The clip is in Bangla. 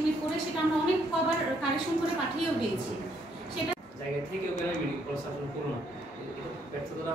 এস্টিমেট করে সেটা আমরা অনেক কবার কারেকশন করে পাঠিয়েও দিয়েছি। সেটা জায়গা থেকে ওখানে মেডিকেল কলেজ আসলে করো না, এটা ব্যর্থতাটা